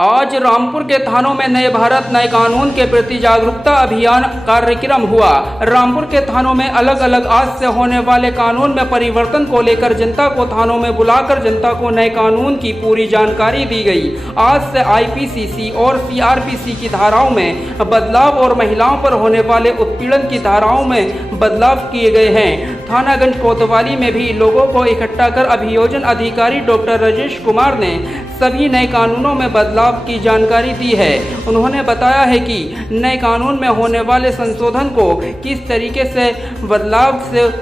आज रामपुर के थानों में नए भारत नए कानून के प्रति जागरूकता अभियान कार्यक्रम हुआ। रामपुर के थानों में अलग अलग आज से होने वाले कानून में परिवर्तन को लेकर जनता को थानों में बुलाकर जनता को नए कानून की पूरी जानकारी दी गई। आज से आईपीसीसी और सीआरपीसी की धाराओं में बदलाव और महिलाओं पर होने वाले उत्पीड़न की धाराओं में बदलाव किए गए हैं। थानागंज कोतवाली में भी लोगों को इकट्ठा कर अभियोजन अधिकारी डॉक्टर राजेश कुमार ने सभी नए कानूनों में बदलाव की जानकारी दी है। उन्होंने बताया है कि नए कानून में होने वाले संशोधन को किस तरीके से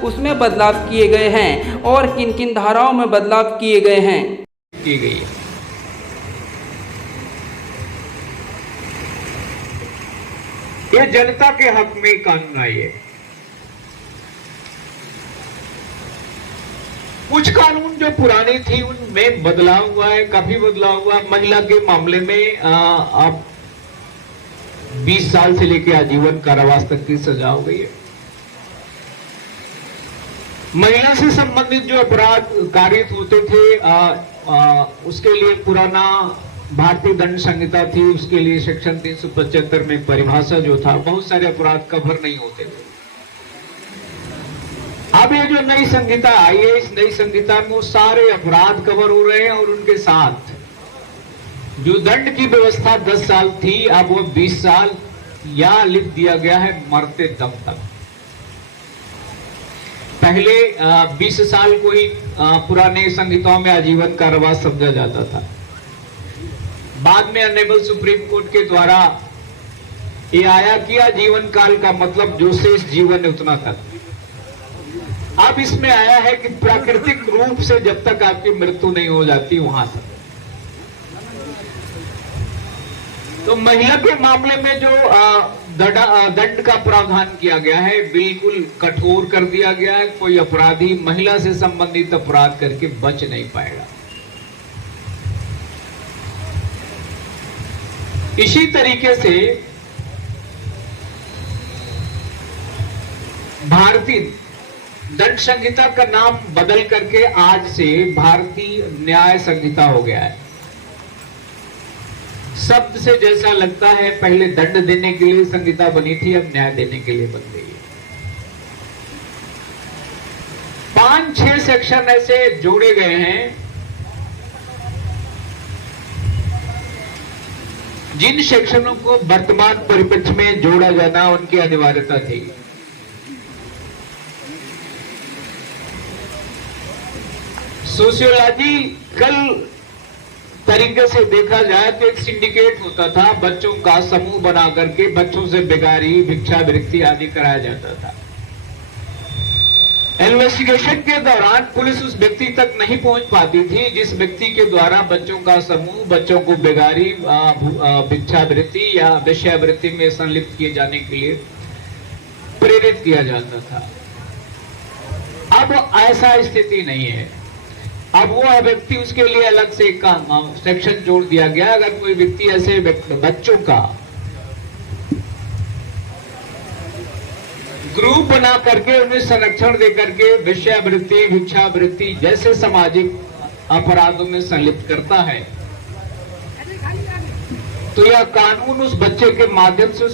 उसमें बदलाव किए गए हैं और किन किन धाराओं में बदलाव किए गए हैं की गई है। ये जनता के हक में कानून आई है। कुछ कानून जो पुरानी थी उनमें बदलाव हुआ है, काफी बदलाव हुआ। महिला के मामले में अब 20 साल से लेकर आजीवन कारावास तक की सजा हो गई है। महिला से संबंधित जो अपराध कारित होते थे उसके लिए पुराना भारतीय दंड संहिता थी, उसके लिए सेक्शन 375 में परिभाषा जो था, बहुत सारे अपराध कवर नहीं होते थे। अब ये जो नई संहिता आई है, इस नई संहिता में वो सारे अपराध कवर हो रहे हैं और उनके साथ जो दंड की व्यवस्था 10 साल थी, अब वो 20 साल या लिख दिया गया है मरते दम तक। पहले 20 साल को ही पुराने संहिताओं में आजीवन कारावास समझा जाता था। बाद में ऑनरेबल सुप्रीम कोर्ट के द्वारा ये आया कि आजीवन काल का मतलब जो शेष जीवन है उतना तक। अब इसमें आया है कि प्राकृतिक रूप से जब तक आपकी मृत्यु नहीं हो जाती वहां तक। तो महिला के मामले में जो दंड का प्रावधान किया गया है बिल्कुल कठोर कर दिया गया है। कोई अपराधी महिला से संबंधित अपराध करके बच नहीं पाएगा। इसी तरीके से भारतीय दंड संहिता का नाम बदल करके आज से भारतीय न्याय संहिता हो गया है। शब्द से जैसा लगता है पहले दंड देने के लिए संहिता बनी थी, अब न्याय देने के लिए बन गई है। 5-6 सेक्शन ऐसे जोड़े गए हैं जिन सेक्शनों को वर्तमान परिप्रेक्ष्य में जोड़ा जाना उनकी अनिवार्यता थी। सोशियोलॉजिकल तरीके से देखा जाए तो एक सिंडिकेट होता था, बच्चों का समूह बना करके बच्चों से बेगारी, भिक्षावृत्ति आदि कराया जाता था। इन्वेस्टिगेशन के दौरान पुलिस उस व्यक्ति तक नहीं पहुंच पाती थी जिस व्यक्ति के द्वारा बच्चों का समूह बच्चों को बेगारी, भिक्षावृत्ति या वेश्यावृत्ति में संलिप्त किए जाने के लिए प्रेरित किया जाता था। अब ऐसा स्थिति नहीं है। अब वो व्यक्ति, उसके लिए अलग से एक सेक्शन जोड़ दिया गया। अगर कोई व्यक्ति ऐसे बच्चों का ग्रुप बना करके उन्हें संरक्षण दे करके वेश्यावृत्ति, भिक्षावृत्ति जैसे सामाजिक अपराधों में संलिप्त करता है तो यह कानून उस बच्चे के माध्यम से